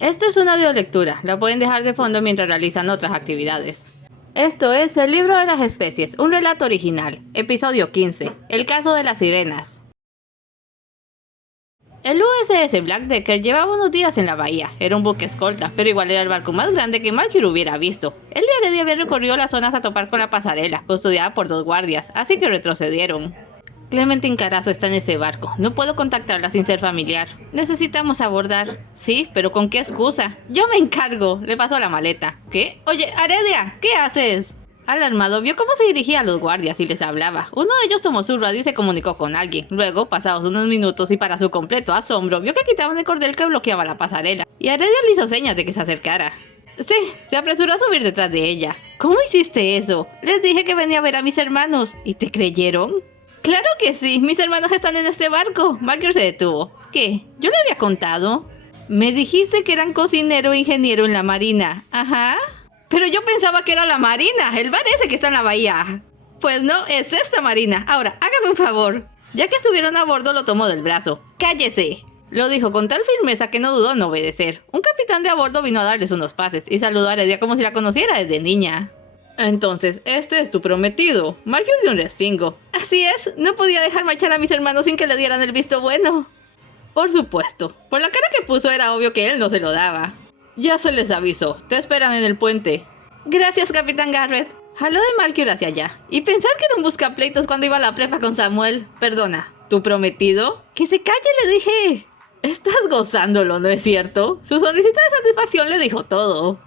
Esto es una audiolectura, la pueden dejar de fondo mientras realizan otras actividades. Esto es El libro de las especies, un relato original, episodio 15, el caso de las sirenas. El USS Black Decker llevaba unos días en la bahía, era un buque escolta, pero igual era el barco más grande que Malkyr hubiera visto. El día de día había recorrido las zonas a topar con la pasarela, custodiada por 2 guardias, así que retrocedieron. Clementine Carazo está en ese barco. No puedo contactarla sin ser familiar. Necesitamos abordar. Sí, pero ¿con qué excusa? Yo me encargo. Le paso la maleta. ¿Qué? Oye, Aredia, ¿qué haces? Alarmado, vio cómo se dirigía a los guardias y les hablaba. Uno de ellos tomó su radio y se comunicó con alguien. Luego, pasados unos minutos y para su completo asombro, vio que quitaban el cordel que bloqueaba la pasarela. Y Aredia le hizo señas de que se acercara. Sí, se apresuró a subir detrás de ella. ¿Cómo hiciste eso? Les dije que venía a ver a mis hermanos. ¿Y te creyeron? Claro que sí, mis hermanos están en este barco. Malkyr se detuvo. ¿Qué? ¿Yo le había contado? Me dijiste que eran cocinero e ingeniero en la marina. Ajá. Pero yo pensaba que era la marina, el bar ese que está en la bahía. Pues no, es esta marina. Ahora, hágame un favor. Ya que estuvieron a bordo, lo tomó del brazo. ¡Cállese! Lo dijo con tal firmeza que no dudó en obedecer. Un capitán de a bordo vino a darles unos pases y saludó a Heredia como si la conociera desde niña. Entonces, este es tu prometido. Malkyr dio un respingo. Así es, no podía dejar marchar a mis hermanos sin que le dieran el visto bueno. Por supuesto, por la cara que puso era obvio que él no se lo daba. Ya se les avisó, te esperan en el puente. Gracias, Capitán Garrett. Jaló de Malkyr hacia allá. Y pensar que era un buscapleitos cuando iba a la prepa con Samuel. Perdona, ¿tu prometido? ¡Que se calle, le dije! Estás gozándolo, ¿no es cierto? Su sonrisita de satisfacción le dijo todo.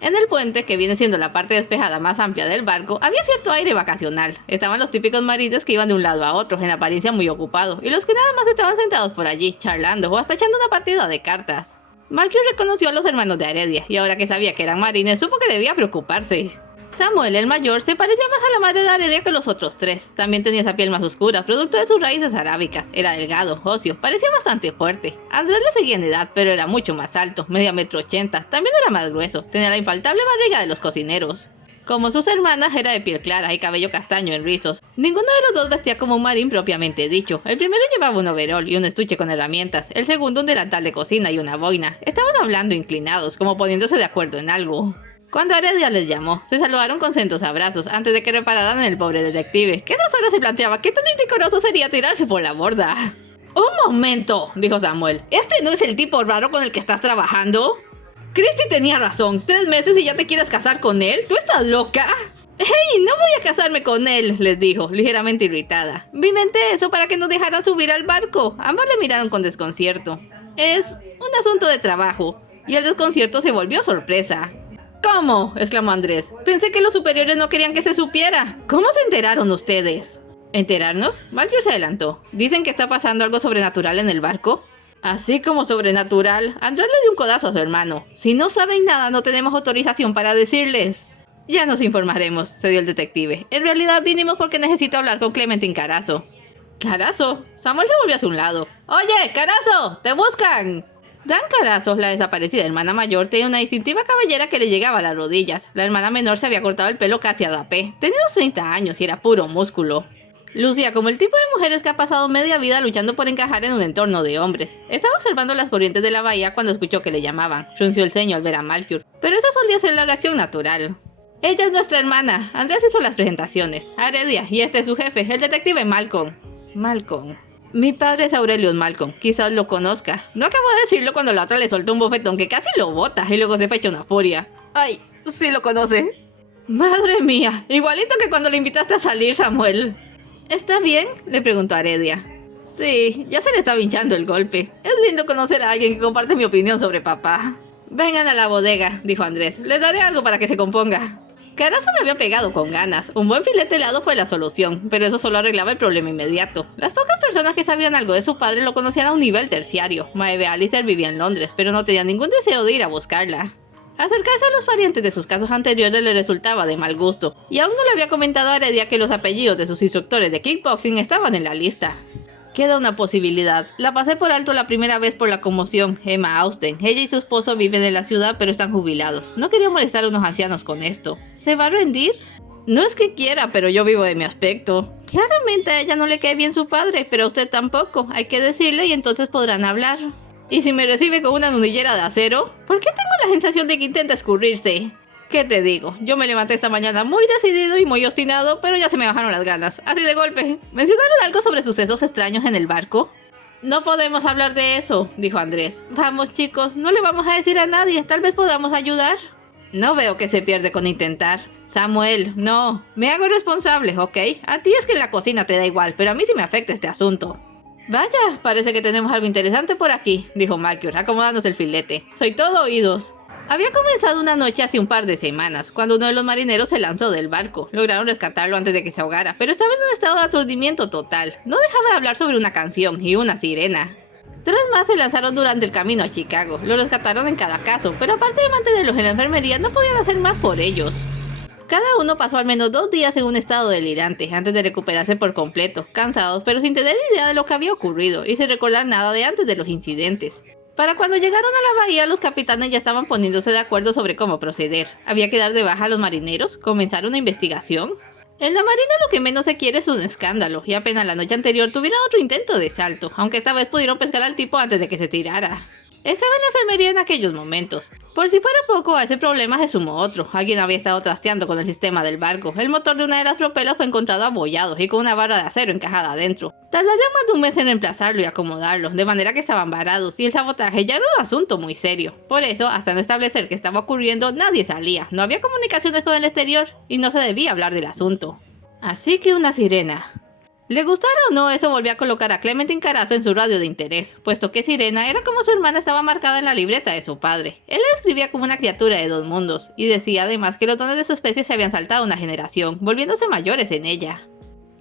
En el puente, que viene siendo la parte despejada más amplia del barco, había cierto aire vacacional. Estaban los típicos marines que iban de un lado a otro, en apariencia muy ocupados, y los que nada más estaban sentados por allí, charlando o hasta echando una partida de cartas. Malkyr reconoció a los hermanos de Aredia, y ahora que sabía que eran marines, supo que debía preocuparse. Samuel, el mayor, se parecía más a la madre de Aredia que los otros 3. También tenía esa piel más oscura, producto de sus raíces arábicas. Era delgado, óseo, parecía bastante fuerte. Andrés le seguía en edad, pero era mucho más alto, media 1,80 m. También era más grueso, tenía la infaltable barriga de los cocineros. Como sus hermanas, era de piel clara y cabello castaño en rizos. Ninguno de los dos vestía como un marín propiamente dicho. El primero llevaba un overol y un estuche con herramientas. El segundo un delantal de cocina y una boina. Estaban hablando inclinados, como poniéndose de acuerdo en algo. Cuando Aredia les llamó, se saludaron con sendos abrazos antes de que repararan en el pobre detective, que a esas horas se planteaba qué tan indecoroso sería tirarse por la borda. ¡Un momento!, dijo Samuel. ¿Este no es el tipo raro con el que estás trabajando? Christy tenía razón. 3 meses y ya te quieres casar con él. ¿Tú estás loca? ¡Hey! No voy a casarme con él, les dijo, ligeramente irritada. Inventé eso para que nos dejaran subir al barco. Ambos le miraron con desconcierto. Es un asunto de trabajo. Y el desconcierto se volvió sorpresa. ¿Cómo?, exclamó Andrés. Pensé que los superiores no querían que se supiera. ¿Cómo se enteraron ustedes? ¿Enterarnos? Malkyr se adelantó. ¿Dicen que está pasando algo sobrenatural en el barco? Así como sobrenatural, Andrés le dio un codazo a su hermano. Si no saben nada, no tenemos autorización para decirles. Ya nos informaremos, se dio el detective. En realidad vinimos porque necesito hablar con Clementine Carazo. ¿Carazo? Samuel se volvió hacia un lado. ¡Oye, Carazo! ¡Te buscan! Dan Carazo, la desaparecida hermana mayor, tenía una distintiva cabellera que le llegaba a las rodillas. La hermana menor se había cortado el pelo casi a rapé. Tenía unos 30 años y era puro músculo. Lucía como el tipo de mujeres que ha pasado media vida luchando por encajar en un entorno de hombres. Estaba observando las corrientes de la bahía cuando escuchó que le llamaban. Frunció el ceño al ver a Malkyr, pero esa solía ser la reacción natural. Ella es nuestra hermana. Andrés hizo las presentaciones. Aredia, y este es su jefe, el detective Malcolm. Malcolm. Mi padre es Aurelius Malcolm, quizás lo conozca. No acabo de decirlo cuando la otra le soltó un bofetón que casi lo bota y luego se fue hecha una furia. Ay, sí lo conoce. Madre mía, igualito que cuando le invitaste a salir, Samuel. ¿Está bien?, le preguntó Aredia. Sí, ya se le estaba hinchando el golpe. Es lindo conocer a alguien que comparte mi opinión sobre papá. Vengan a la bodega, dijo Andrés. Les daré algo para que se componga. Carazo le había pegado con ganas. Un buen filete helado fue la solución, pero eso solo arreglaba el problema inmediato. Las pocas personas que sabían algo de su padre lo conocían a un nivel terciario. Maeve Alistair vivía en Londres, pero no tenía ningún deseo de ir a buscarla. Acercarse a los parientes de sus casos anteriores le resultaba de mal gusto, y aún no le había comentado a Aredia que los apellidos de sus instructores de kickboxing estaban en la lista. Queda una posibilidad. La pasé por alto la primera vez por la conmoción. Emma Austen. Ella y su esposo viven en la ciudad pero están jubilados. No quería molestar a unos ancianos con esto. ¿Se va a rendir? No es que quiera, pero yo vivo de mi aspecto. Claramente a ella no le cae bien su padre, pero a usted tampoco. Hay que decirle y entonces podrán hablar. ¿Y si me recibe con una nudillera de acero? ¿Por qué tengo la sensación de que intenta escurrirse? ¿Qué te digo? Yo me levanté esta mañana muy decidido y muy obstinado, pero ya se me bajaron las ganas, así de golpe. ¿Mencionaron algo sobre sucesos extraños en el barco? No podemos hablar de eso, dijo Andrés. Vamos chicos, no le vamos a decir a nadie, tal vez podamos ayudar. No veo que se pierde con intentar. Samuel, no, me hago responsable, ¿ok? A ti es que en la cocina te da igual, pero a mí sí me afecta este asunto. Vaya, parece que tenemos algo interesante por aquí, dijo Malcolm, acomodándose el filete. Soy todo oídos. Había comenzado una noche hace un par de semanas, cuando uno de los marineros se lanzó del barco. Lograron rescatarlo antes de que se ahogara, pero estaba en un estado de aturdimiento total. No dejaba de hablar sobre una canción y una sirena. 3 más se lanzaron durante el camino a Chicago. Lo rescataron en cada caso, pero aparte de mantenerlos en la enfermería, no podían hacer más por ellos. Cada uno pasó al menos 2 días en un estado delirante, antes de recuperarse por completo, cansados, pero sin tener idea de lo que había ocurrido, y sin recordar nada de antes de los incidentes. Para cuando llegaron a la bahía, los capitanes ya estaban poniéndose de acuerdo sobre cómo proceder. ¿Había que dar de baja a los marineros? ¿Comenzar una investigación? En la marina lo que menos se quiere es un escándalo, y apenas la noche anterior tuvieron otro intento de salto, aunque esta vez pudieron pescar al tipo antes de que se tirara. Estaba en la enfermería en aquellos momentos. Por si fuera poco, a ese problema se sumó otro. Alguien había estado trasteando con el sistema del barco. El motor de una de las propelas fue encontrado abollado y con una barra de acero encajada adentro. Tardaría más de un mes en reemplazarlo y acomodarlo, de manera que estaban varados, y el sabotaje ya era un asunto muy serio. Por eso, hasta no establecer qué estaba ocurriendo, nadie salía. No había comunicaciones con el exterior, y no se debía hablar del asunto. Así que una sirena. Le gustara o no, eso volvió a colocar a Clementine Carazo en su radio de interés, puesto que Sirena era como su hermana estaba marcada en la libreta de su padre. Él la escribía como una criatura de 2 mundos, y decía además que los dones de su especie se habían saltado una generación, volviéndose mayores en ella.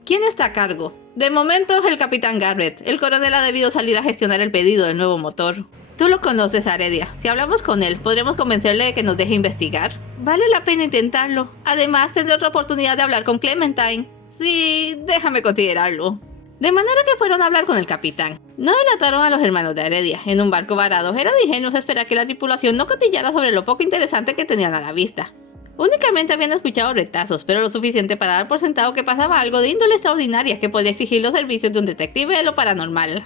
¿Quién está a cargo? De momento, el capitán Garrett. El coronel ha debido salir a gestionar el pedido del nuevo motor. Tú lo conoces, Aredia. Si hablamos con él, ¿podremos convencerle de que nos deje investigar? Vale la pena intentarlo. Además, tendré otra oportunidad de hablar con Clementine. Sí, déjame considerarlo. De manera que fueron a hablar con el capitán. No delataron a los hermanos de Heredia. En un barco varado era de ingenuos esperar que la tripulación no cotillara sobre lo poco interesante que tenían a la vista. Únicamente habían escuchado retazos, pero lo suficiente para dar por sentado que pasaba algo de índole extraordinaria que podía exigir los servicios de un detective de lo paranormal.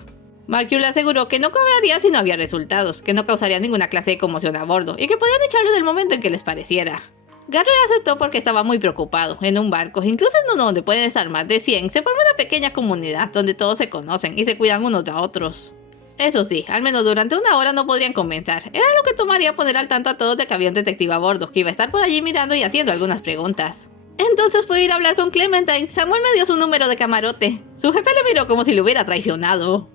Malcolm le aseguró que no cobraría si no había resultados, que no causaría ninguna clase de conmoción a bordo y que podían echarlo del momento en que les pareciera. Garrett aceptó porque estaba muy preocupado. En un barco, incluso en uno donde pueden estar más de 100, se forma una pequeña comunidad donde todos se conocen y se cuidan unos de otros. Eso sí, al menos durante una hora no podrían comenzar. Era lo que tomaría poner al tanto a todos de que había un detective a bordo, que iba a estar por allí mirando y haciendo algunas preguntas. Entonces fue ir a hablar con Clementine. Samuel me dio su número de camarote. Su jefe le miró como si le hubiera traicionado.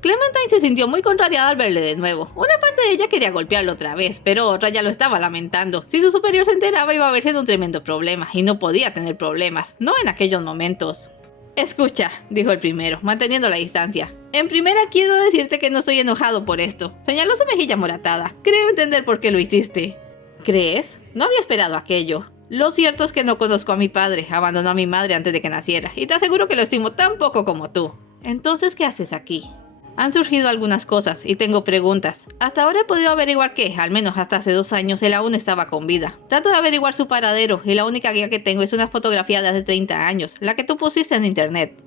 Clementine se sintió muy contrariada al verle de nuevo. Una parte de ella quería golpearlo otra vez, pero otra ya lo estaba lamentando. Si su superior se enteraba iba a verse en un tremendo problema, y no podía tener problemas, no en aquellos momentos. Escucha, dijo el primero, manteniendo la distancia. En primera quiero decirte que no estoy enojado por esto. Señaló su mejilla moratada. Creo entender por qué lo hiciste. ¿Crees? No había esperado aquello. Lo cierto es que no conozco a mi padre, abandonó a mi madre antes de que naciera, y te aseguro que lo estimo tan poco como tú. Entonces, ¿qué haces aquí? Han surgido algunas cosas y tengo preguntas. Hasta ahora he podido averiguar que, al menos hasta hace 2 años, él aún estaba con vida. Trato de averiguar su paradero y la única guía que tengo es una fotografía de hace 30 años, la que tú pusiste en internet.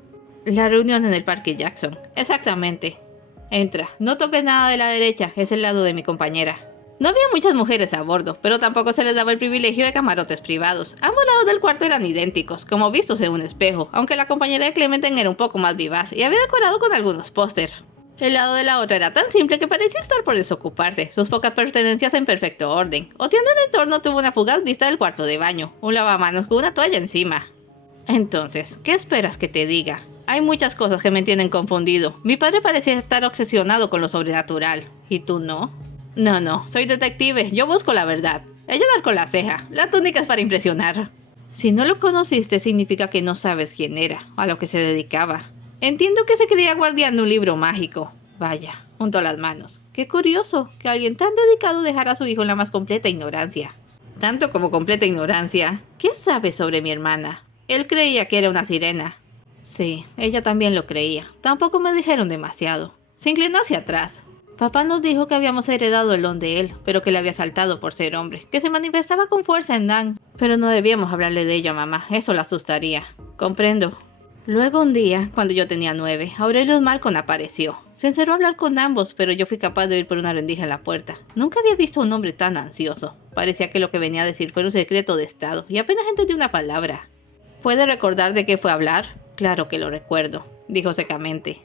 La reunión en el Parque Jackson. Exactamente. Entra. No toques nada de la derecha, es el lado de mi compañera. No había muchas mujeres a bordo, pero tampoco se les daba el privilegio de camarotes privados. Ambos lados del cuarto eran idénticos, como vistos en un espejo, aunque la compañera de Clementine era un poco más vivaz y había decorado con algunos póster. El lado de la otra era tan simple que parecía estar por desocuparse, sus pocas pertenencias en perfecto orden. Oteando el entorno tuvo una fugaz vista del cuarto de baño, un lavamanos con una toalla encima. Entonces, ¿qué esperas que te diga? Hay muchas cosas que me tienen confundido. Mi padre parecía estar obsesionado con lo sobrenatural. ¿Y tú no? No, soy detective, yo busco la verdad. Ella narcó la ceja, la túnica es para impresionar. Si no lo conociste significa que no sabes quién era, a lo que se dedicaba. Entiendo que se creía guardián de un libro mágico. Vaya, juntó las manos. Qué curioso que alguien tan dedicado dejara a su hijo en la más completa ignorancia. Tanto como completa ignorancia. ¿Qué sabes sobre mi hermana? Él creía que era una sirena. Sí, ella también lo creía. Tampoco me dijeron demasiado. Se inclinó hacia atrás. Papá nos dijo que habíamos heredado el don de él, pero que le había saltado por ser hombre, que se manifestaba con fuerza en Dan. Pero no debíamos hablarle de ello a mamá, eso la asustaría. Comprendo. Luego un día, cuando yo tenía 9, Aurelius Malcolm apareció. Se encerró a hablar con ambos, pero yo fui capaz de oír por una rendija en la puerta. Nunca había visto a un hombre tan ansioso. Parecía que lo que venía a decir fuera un secreto de estado, y apenas entendí una palabra. ¿Puede recordar de qué fue a hablar? Claro que lo recuerdo, dijo secamente.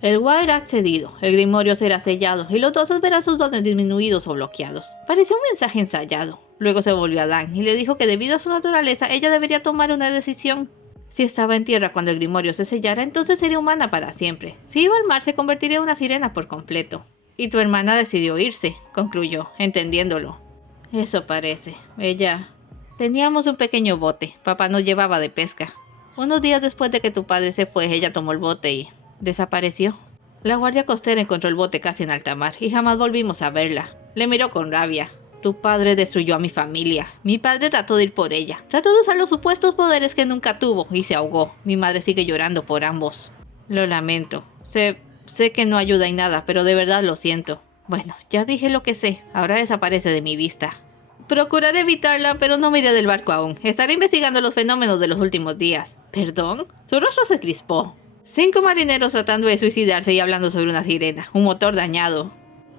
El Wire ha accedido, el grimorio será sellado, y los dos verán sus dones disminuidos o bloqueados. Parecía un mensaje ensayado. Luego se volvió a Dan y le dijo que debido a su naturaleza, ella debería tomar una decisión. Si estaba en tierra cuando el grimorio se sellara, entonces sería humana para siempre. Si iba al mar, se convertiría en una sirena por completo. Y tu hermana decidió irse, concluyó, entendiéndolo. Eso parece. Ella... Teníamos un pequeño bote. Papá nos llevaba de pesca. Unos días después de que tu padre se fue, ella tomó el bote y... desapareció. La guardia costera encontró el bote casi en alta mar y jamás volvimos a verla. Le miró con rabia. Tu padre destruyó a mi familia. Mi padre trató de ir por ella. Trató de usar los supuestos poderes que nunca tuvo y se ahogó. Mi madre sigue llorando por ambos. Lo lamento. Sé que no ayuda en nada, pero de verdad lo siento. Bueno, ya dije lo que sé. Ahora desaparece de mi vista. Procuraré evitarla, pero no me iré del barco aún. Estaré investigando los fenómenos de los últimos días. ¿Perdón? Su rostro se crispó. 5 marineros tratando de suicidarse y hablando sobre una sirena. Un motor dañado.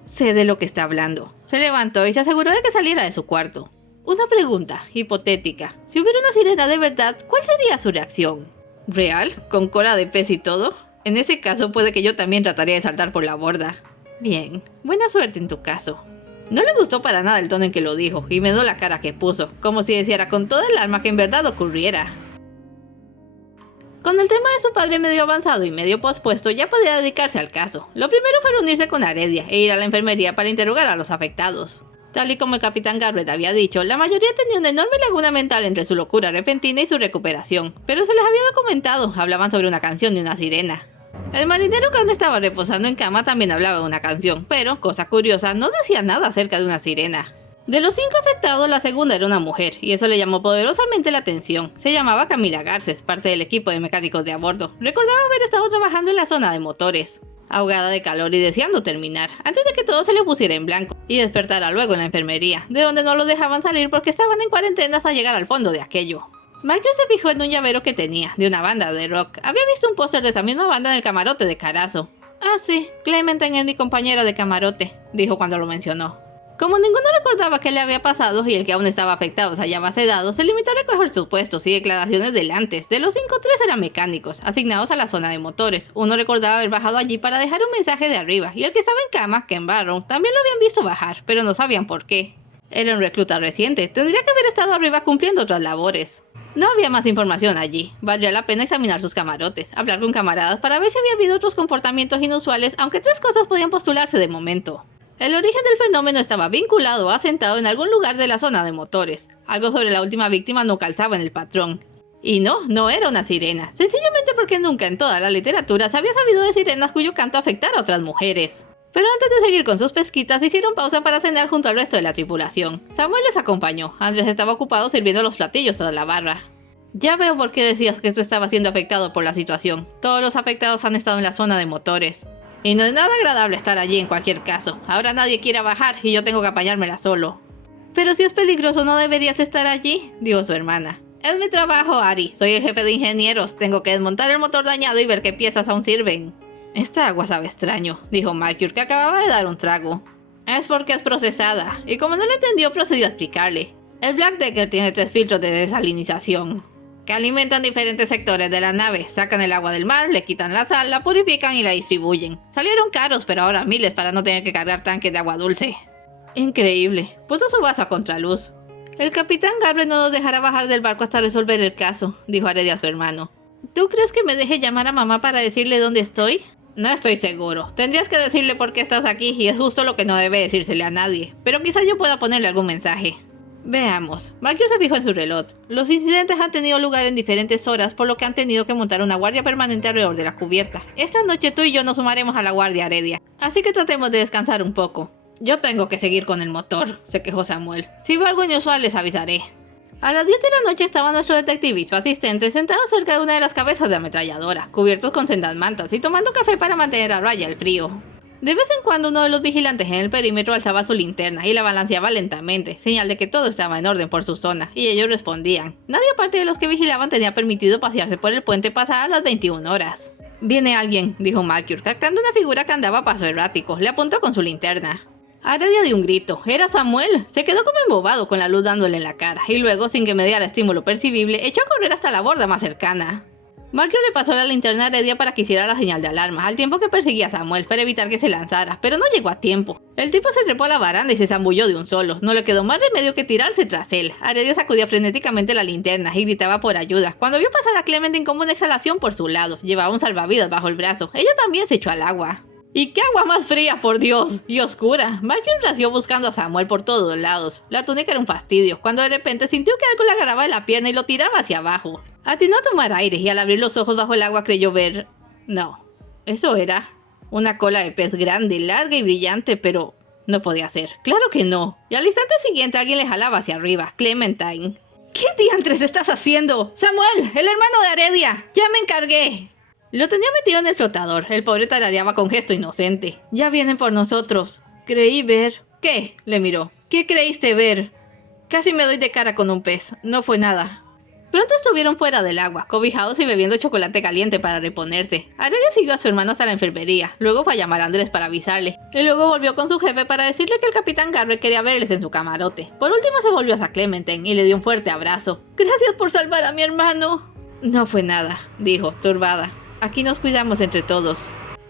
Sé de lo que está hablando. Se levantó y se aseguró de que saliera de su cuarto. Una pregunta, hipotética. Si hubiera una sirena de verdad, ¿cuál sería su reacción? ¿Real? ¿Con cola de pez y todo? En ese caso puede que yo también trataría de saltar por la borda. Bien, buena suerte en tu caso. No le gustó para nada el tono en que lo dijo, y menos la cara que puso, como si deseara con toda el alma que en verdad ocurriera. Con el tema de su padre medio avanzado y medio pospuesto, ya podía dedicarse al caso. Lo primero fue reunirse con Aredia e ir a la enfermería para interrogar a los afectados. Tal y como el capitán Garrett había dicho, la mayoría tenía una enorme laguna mental entre su locura repentina y su recuperación, pero se les había documentado, hablaban sobre una canción de una sirena. El marinero que aún estaba reposando en cama también hablaba de una canción, pero, cosa curiosa, no decía nada acerca de una sirena. De los 5 afectados, la segunda era una mujer, y eso le llamó poderosamente la atención. Se llamaba Camila Garces, parte del equipo de mecánicos de a bordo. Recordaba haber estado trabajando en la zona de motores, ahogada de calor y deseando terminar, antes de que todo se le pusiera en blanco, y despertara luego en la enfermería, de donde no lo dejaban salir porque estaban en cuarentena hasta llegar al fondo de aquello. Michael se fijó en un llavero que tenía, de una banda de rock. Había visto un póster de esa misma banda en el camarote de Carazo. Ah sí, Clementine es mi compañera de camarote, dijo cuando lo mencionó. Como ninguno recordaba qué le había pasado y el que aún estaba afectado se hallaba sedado, se limitó a recoger supuestos y declaraciones del antes. De los 5, 3 eran mecánicos, asignados a la zona de motores. Uno recordaba haber bajado allí para dejar un mensaje de arriba, y el que estaba en cama, Ken Barrow, también lo habían visto bajar, pero no sabían por qué. Era un recluta reciente, tendría que haber estado arriba cumpliendo otras labores. No había más información allí. Valdría la pena examinar sus camarotes, hablar con camaradas para ver si había habido otros comportamientos inusuales, aunque 3 cosas podían postularse de momento. El origen del fenómeno estaba vinculado o asentado en algún lugar de la zona de motores. Algo sobre la última víctima no calzaba en el patrón. Y no era una sirena, sencillamente porque nunca en toda la literatura se había sabido de sirenas cuyo canto afectara a otras mujeres. Pero antes de seguir con sus pesquitas, hicieron pausa para cenar junto al resto de la tripulación. Samuel les acompañó. Andrés estaba ocupado sirviendo los platillos tras la barra. Ya veo por qué decías que esto estaba siendo afectado por la situación. Todos los afectados han estado en la zona de motores. Y no es nada agradable estar allí en cualquier caso. Ahora nadie quiere bajar y yo tengo que apañármela solo. Pero si es peligroso, ¿no deberías estar allí?, dijo su hermana. Es mi trabajo, Ari. Soy el jefe de ingenieros. Tengo que desmontar el motor dañado y ver qué piezas aún sirven. Esta agua sabe extraño, dijo Mercury, que acababa de dar un trago. Es porque es procesada. Y como no lo entendió, procedió a explicarle. El Black Decker tiene 3 filtros de desalinización que alimentan diferentes sectores de la nave. Sacan el agua del mar, le quitan la sal, la purifican y la distribuyen. Salieron caros, pero ahora miles para no tener que cargar tanques de agua dulce. Increíble. Puso su vaso a contraluz. El capitán Garrett no nos dejará bajar del barco hasta resolver el caso, dijo Aredia a su hermano. ¿Tú crees que me deje llamar a mamá para decirle dónde estoy? No estoy seguro. Tendrías que decirle por qué estás aquí y es justo lo que no debe decírsele a nadie. Pero quizá yo pueda ponerle algún mensaje. Veamos. Mercury se fijó en su reloj. Los incidentes han tenido lugar en diferentes horas, por lo que han tenido que montar una guardia permanente alrededor de la cubierta. Esta noche tú y yo nos sumaremos a la guardia, Aredia. Así que tratemos de descansar un poco. Yo tengo que seguir con el motor, se quejó Samuel. Si veo algo inusual les avisaré. A las 10 de la noche estaba nuestro detective y su asistente sentados cerca de una de las cabezas de ametralladora, cubiertos con sendas mantas y tomando café para mantener a raya el frío. De vez en cuando uno de los vigilantes en el perímetro alzaba su linterna y la balanceaba lentamente, señal de que todo estaba en orden por su zona, y ellos respondían. Nadie aparte de los que vigilaban tenía permitido pasearse por el puente pasadas las 21 horas. «Viene alguien», dijo Malkyr, captando una figura que andaba a paso errático. Le apuntó con su linterna. Aredia dio un grito. Era Samuel. Se quedó como embobado con la luz dándole en la cara, y luego, sin que me diera estímulo percibible, echó a correr hasta la borda más cercana. Malkyr le pasó la linterna a Aredia para que hiciera la señal de alarma, al tiempo que perseguía a Samuel para evitar que se lanzara, pero no llegó a tiempo. El tipo se trepó a la baranda y se zambulló de un solo. No le quedó más remedio que tirarse tras él. Aredia sacudía frenéticamente la linterna y gritaba por ayuda. Cuando vio pasar a Clementine como una exhalación por su lado, llevaba un salvavidas bajo el brazo. Ella también se echó al agua. ¡Y qué agua más fría, por Dios! Y oscura. Malkyr ració buscando a Samuel por todos lados. La túnica era un fastidio, cuando de repente sintió que algo le agarraba de la pierna y lo tiraba hacia abajo. Atinó a tomar aire y al abrir los ojos bajo el agua creyó ver... No, eso era una cola de pez grande, larga y brillante, pero no podía ser. ¡Claro que no! Y al instante siguiente alguien le jalaba hacia arriba. Clementine. ¿Qué diantres estás haciendo? ¡Samuel! ¡El hermano de Aredia! ¡Ya me encargué! Lo tenía metido en el flotador. El pobre tarareaba con gesto inocente. «Ya vienen por nosotros. Creí ver...» «¿Qué?», le miró. «¿Qué creíste ver?» «Casi me doy de cara con un pez. No fue nada». Pronto estuvieron fuera del agua, cobijados y bebiendo chocolate caliente para reponerse. Aredia siguió a su hermano hasta la enfermería. Luego fue a llamar a Andrés para avisarle. Y luego volvió con su jefe para decirle que el capitán Garrett quería verles en su camarote. Por último se volvió hacia Clementine y le dio un fuerte abrazo. «Gracias por salvar a mi hermano». «No fue nada», dijo, turbada. «Aquí nos cuidamos entre todos».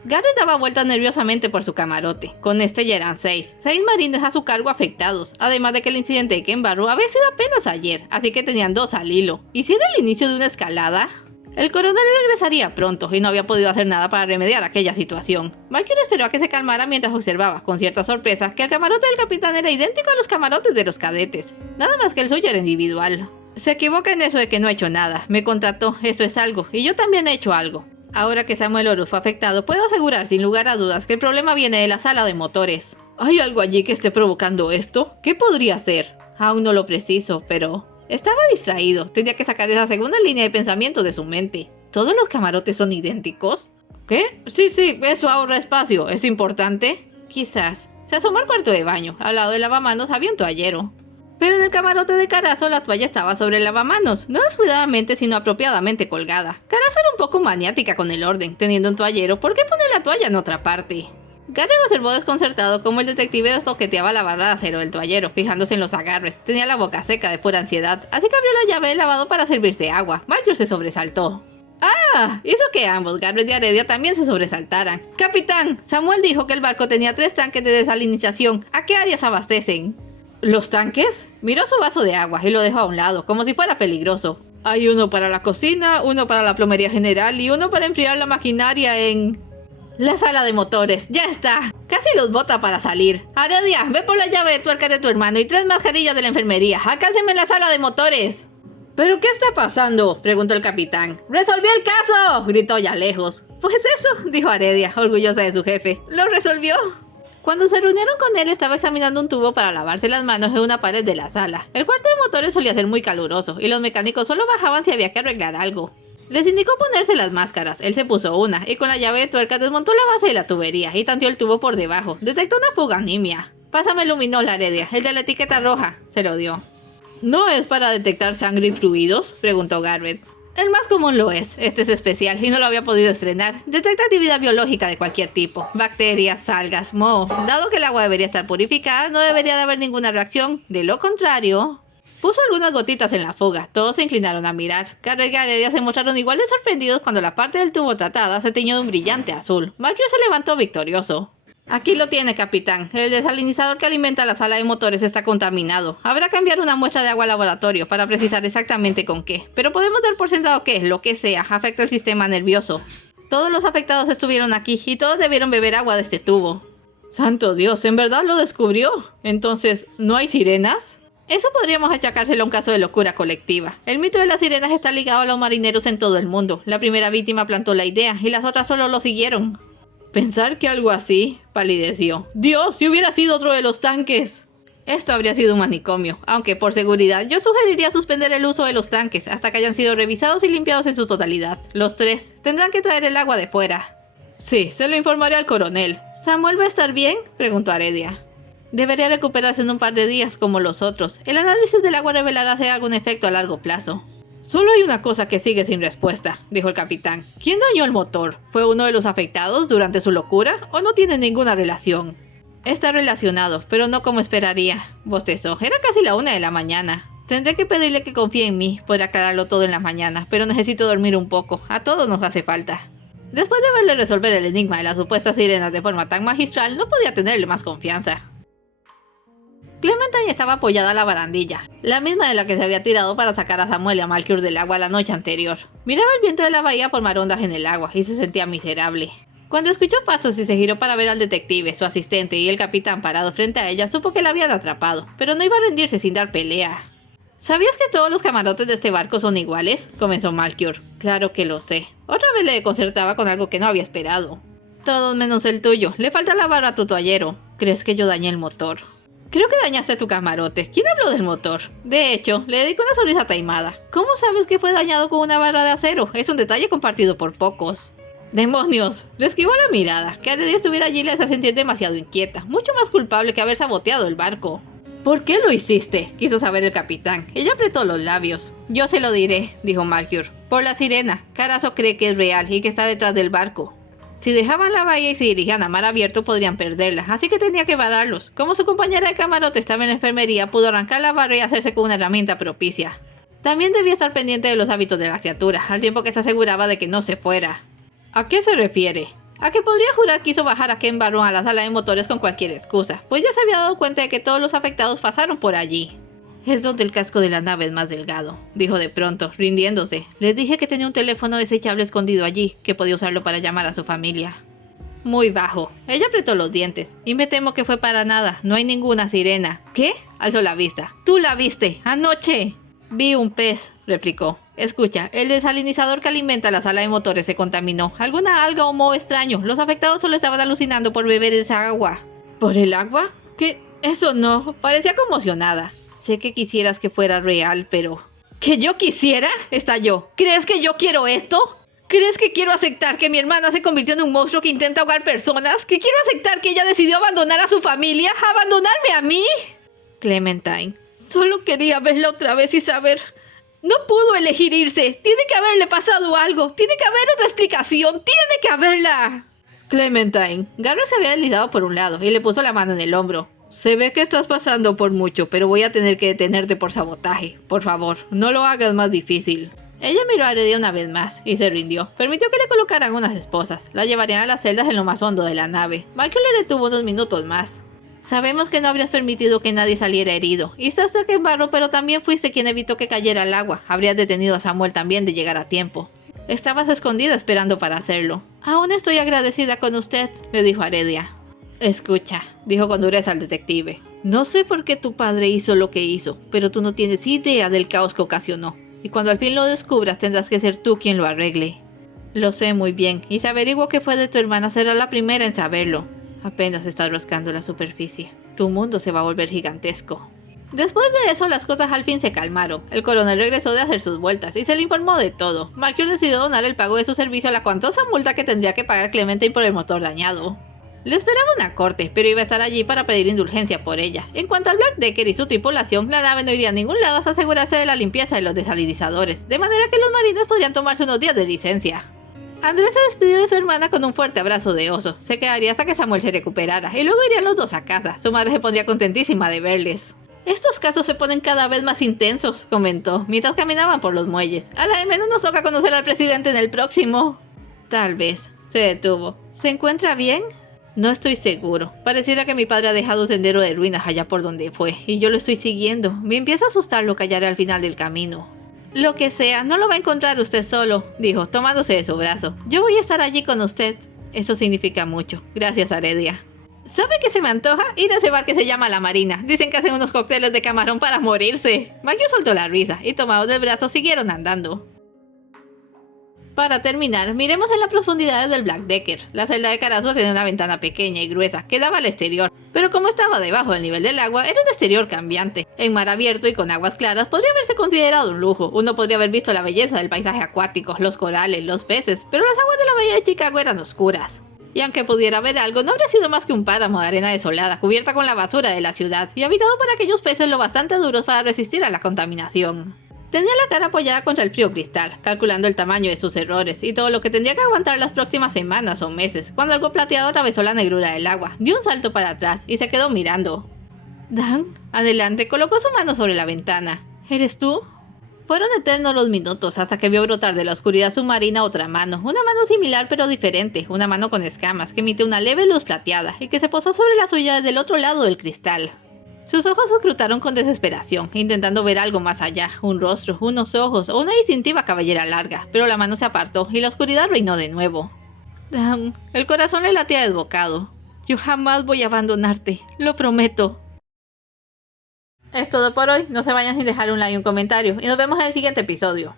Garrett daba vueltas nerviosamente por su camarote. Con este ya eran 6 marines a su cargo afectados, además de que el incidente de Kenbaru había sido apenas ayer, así que tenían 2 al hilo. ¿Y si era el inicio de una escalada? El coronel regresaría pronto y no había podido hacer nada para remediar aquella situación. Malkyr esperó a que se calmara mientras observaba, con cierta sorpresa, que el camarote del capitán era idéntico a los camarotes de los cadetes. Nada más que el suyo era individual. «Se equivoca en eso de que no ha hecho nada. Me contrató, eso es algo, y yo también he hecho algo». Ahora que Samuel Horus fue afectado, puedo asegurar sin lugar a dudas que el problema viene de la sala de motores. ¿Hay algo allí que esté provocando esto? ¿Qué podría ser? Aún no lo preciso, pero... Estaba distraído. Tenía que sacar esa segunda línea de pensamiento de su mente. ¿Todos los camarotes son idénticos? ¿Qué? Sí, eso ahorra espacio. ¿Es importante? Quizás. Se asomó al cuarto de baño. Al lado del lavamanos había un toallero. Pero en el camarote de Carazo la toalla estaba sobre el lavamanos, no descuidadamente sino apropiadamente colgada. Carazo era un poco maniática con el orden, teniendo un toallero, ¿por qué poner la toalla en otra parte? Garrett observó desconcertado cómo el detective toqueteaba la barra de acero del toallero, fijándose en los agarres. Tenía la boca seca de pura ansiedad, así que abrió la llave del lavado para servirse agua. Malkyr se sobresaltó. ¡Ah! Hizo que ambos, Garrett y Aredia, también se sobresaltaran. «Capitán, Samuel dijo que el barco tenía 3 tanques de desalinización. ¿A qué áreas abastecen?» ¿Los tanques? Miró su vaso de agua y lo dejó a un lado, como si fuera peligroso. «Hay uno para la cocina, uno para la plomería general y uno para enfriar la maquinaria en... la sala de motores. ¡Ya está!» Casi los bota para salir. «Aredia, ve por la llave de tuerca de tu hermano y 3 mascarillas de la enfermería. Alcánceme en la sala de motores». «¿Pero qué está pasando?», preguntó el capitán. «¡Resolvió el caso!», gritó ya lejos. «Pues eso», dijo Aredia, orgullosa de su jefe. «Lo resolvió». Cuando se reunieron con él, estaba examinando un tubo para lavarse las manos en una pared de la sala. El cuarto de motores solía ser muy caluroso, y los mecánicos solo bajaban si había que arreglar algo. Les indicó ponerse las máscaras, él se puso una, y con la llave de tuerca desmontó la base de la tubería, y tanteó el tubo por debajo. Detectó una fuga anemia. «Pásame el luminol, Aredia, el de la etiqueta roja», se lo dio. «¿No es para detectar sangre y fluidos?», preguntó Garrett. «El más común lo es. Este es especial y no lo había podido estrenar. Detecta actividad biológica de cualquier tipo. Bacterias, algas, moho. Dado que el agua debería estar purificada, no debería de haber ninguna reacción. De lo contrario...» Puso algunas gotitas en la fuga. Todos se inclinaron a mirar. Garrett y Aredia se mostraron igual de sorprendidos cuando la parte del tubo tratada se teñió de un brillante azul. Malkyr se levantó victorioso. «Aquí lo tiene, capitán. El desalinizador que alimenta la sala de motores está contaminado. Habrá que enviar una muestra de agua al laboratorio para precisar exactamente con qué. Pero podemos dar por sentado que, lo que sea, afecta el sistema nervioso. Todos los afectados estuvieron aquí y todos debieron beber agua de este tubo». «¡Santo Dios! ¿En verdad lo descubrió? Entonces, ¿no hay sirenas?» Eso podríamos achacárselo a un caso de locura colectiva. El mito de las sirenas está ligado a los marineros en todo el mundo. La primera víctima plantó la idea y las otras solo lo siguieron. Pensar que algo así, palideció. «¡Dios! ¡Si hubiera sido otro de los tanques!» Esto habría sido un manicomio, aunque por seguridad yo sugeriría suspender el uso de los tanques hasta que hayan sido revisados y limpiados en su totalidad. Los 3 tendrán que traer el agua de fuera. Sí, se lo informaré al coronel. ¿Samuel va a estar bien?, preguntó Heredia. Debería recuperarse en un par de días como los otros. El análisis del agua revelará si hay algún efecto a largo plazo. Solo hay una cosa que sigue sin respuesta, dijo el capitán. ¿Quién dañó el motor? ¿Fue uno de los afectados durante su locura o no tiene ninguna relación? Está relacionado, pero no como esperaría, bostezó. Era casi la 1 de la mañana. Tendré que pedirle que confíe en mí. Podré aclararlo todo en la mañana, pero necesito dormir un poco. A todos nos hace falta. Después de verle resolver el enigma de las supuestas sirenas de forma tan magistral, no podía tenerle más confianza. Clementine estaba apoyada a la barandilla, la misma de la que se había tirado para sacar a Samuel y a Malchior del agua la noche anterior. Miraba el viento de la bahía formar ondas en el agua y se sentía miserable. Cuando escuchó pasos y se giró para ver al detective, su asistente y el capitán parados frente a ella, supo que la habían atrapado, pero no iba a rendirse sin dar pelea. ¿Sabías que todos los camarotes de este barco son iguales?, comenzó Malchior. Claro que lo sé. Otra vez le desconcertaba con algo que no había esperado. Todos menos el tuyo. Le falta la barra a tu toallero. ¿Crees que yo dañé el motor? Creo que dañaste tu camarote. ¿Quién habló del motor? De hecho, le dedico una sonrisa taimada. ¿Cómo sabes que fue dañado con una barra de acero? Es un detalle compartido por pocos. ¡Demonios! Le esquivó la mirada. Que Heredia estuviera allí le hacía sentir demasiado inquieta. Mucho más culpable que haber saboteado el barco. ¿Por qué lo hiciste?, quiso saber el capitán. Ella apretó los labios. Yo se lo diré, dijo Malchior. Por la sirena. Carazo cree que es real y que está detrás del barco. Si dejaban la bahía y se dirigían a mar abierto podrían perderla, así que tenía que vararlos. Como su compañera de camarote estaba en la enfermería, pudo arrancar la barra y hacerse con una herramienta propicia. También debía estar pendiente de los hábitos de la criatura, al tiempo que se aseguraba de que no se fuera. ¿A qué se refiere? A que podría jurar que hizo bajar a Ken Barron a la sala de motores con cualquier excusa, pues ya se había dado cuenta de que todos los afectados pasaron por allí. Es donde el casco de la nave es más delgado, dijo de pronto, rindiéndose. Les dije que tenía un teléfono desechable escondido allí, que podía usarlo para llamar a su familia. Muy bajo. Ella apretó los dientes. Y me temo que fue para nada. No hay ninguna sirena. ¿Qué? Alzó la vista. ¡Tú la viste! ¡Anoche! Vi un pez, replicó. Escucha, el desalinizador que alimenta la sala de motores se contaminó. Alguna alga o moho extraño. Los afectados solo estaban alucinando por beber esa agua. ¿Por el agua? ¿Qué? Eso no. Parecía conmocionada. Sé que quisieras que fuera real, pero... ¿Que yo quisiera?, estalló. ¿Crees que yo quiero esto? ¿Crees que quiero aceptar que mi hermana se convirtió en un monstruo que intenta ahogar personas? ¿Que quiero aceptar que ella decidió abandonar a su familia? ¿Abandonarme a mí? Clementine, solo quería verla otra vez y saber... No pudo elegir irse. Tiene que haberle pasado algo. Tiene que haber otra explicación. Tiene que haberla. Clementine. Gabriel se había deslizado por un lado y le puso la mano en el hombro. Se ve que estás pasando por mucho, pero voy a tener que detenerte por sabotaje. Por favor, no lo hagas más difícil. Ella miró a Heredia una vez más y se rindió. Permitió que le colocaran unas esposas. La llevarían a las celdas en lo más hondo de la nave. Malchior le detuvo unos minutos más. Sabemos que no habrías permitido que nadie saliera herido. Hiciste que embarró, pero también fuiste quien evitó que cayera al agua. Habrías detenido a Samuel también de llegar a tiempo. Estabas escondida esperando para hacerlo. Aún estoy agradecida con usted, le dijo a Heredia. Escucha, dijo con dureza al detective. No sé por qué tu padre hizo lo que hizo, pero tú no tienes idea del caos que ocasionó. Y cuando al fin lo descubras tendrás que ser tú quien lo arregle. Lo sé muy bien, y si averiguo qué fue de tu hermana será la primera en saberlo. Apenas estás rascando la superficie. Tu mundo se va a volver gigantesco. Después de eso, las cosas al fin se calmaron. El coronel regresó de hacer sus vueltas y se le informó de todo. Malchior decidió donar el pago de su servicio a la cuantosa multa que tendría que pagar Clementine por el motor dañado. Le esperaba una corte, pero iba a estar allí para pedir indulgencia por ella. En cuanto al Black Decker y su tripulación, la nave no iría a ningún lado hasta asegurarse de la limpieza de los desalinizadores, de manera que los marines podrían tomarse unos días de licencia. Andrés se despidió de su hermana con un fuerte abrazo de oso. Se quedaría hasta que Samuel se recuperara, y luego irían los dos a casa. Su madre se pondría contentísima de verles. Estos casos se ponen cada vez más intensos, comentó, mientras caminaban por los muelles. A la de menos nos toca conocer al presidente en el próximo. Tal vez. Se detuvo. ¿Se encuentra bien? No estoy seguro. Pareciera que mi padre ha dejado un sendero de ruinas allá por donde fue, y yo lo estoy siguiendo. Me empieza a asustar lo que hallaré al final del camino. Lo que sea, no lo va a encontrar usted solo, dijo, tomándose de su brazo. Yo voy a estar allí con usted. Eso significa mucho. Gracias, Heredia. ¿Sabe qué se me antoja? Ir a ese bar que se llama La Marina. Dicen que hacen unos cócteles de camarón para morirse. Malchior soltó la risa, y tomados del brazo siguieron andando. Para terminar, miremos en las profundidades del Black Decker. La celda de Carazo tenía una ventana pequeña y gruesa que daba al exterior, pero como estaba debajo del nivel del agua, era un exterior cambiante. En mar abierto y con aguas claras podría haberse considerado un lujo. Uno podría haber visto la belleza del paisaje acuático, los corales, los peces, pero las aguas de la bahía de Chicago eran oscuras. Y aunque pudiera ver algo, no habría sido más que un páramo de arena desolada, cubierta con la basura de la ciudad, y habitado por aquellos peces lo bastante duros para resistir a la contaminación. Tenía la cara apoyada contra el frío cristal, calculando el tamaño de sus errores y todo lo que tendría que aguantar las próximas semanas o meses, cuando algo plateado atravesó la negrura del agua, dio un salto para atrás y se quedó mirando. Dan, adelante, colocó su mano sobre la ventana. ¿Eres tú? Fueron eternos los minutos hasta que vio brotar de la oscuridad submarina otra mano, una mano similar pero diferente, una mano con escamas que emite una leve luz plateada y que se posó sobre la suya desde el otro lado del cristal. Sus ojos se escrutaron con desesperación, intentando ver algo más allá, un rostro, unos ojos o una distintiva cabellera larga, pero la mano se apartó y la oscuridad reinó de nuevo. Dan, el corazón le latía desbocado. Yo jamás voy a abandonarte, lo prometo. Es todo por hoy, no se vayan sin dejar un like y un comentario, y nos vemos en el siguiente episodio.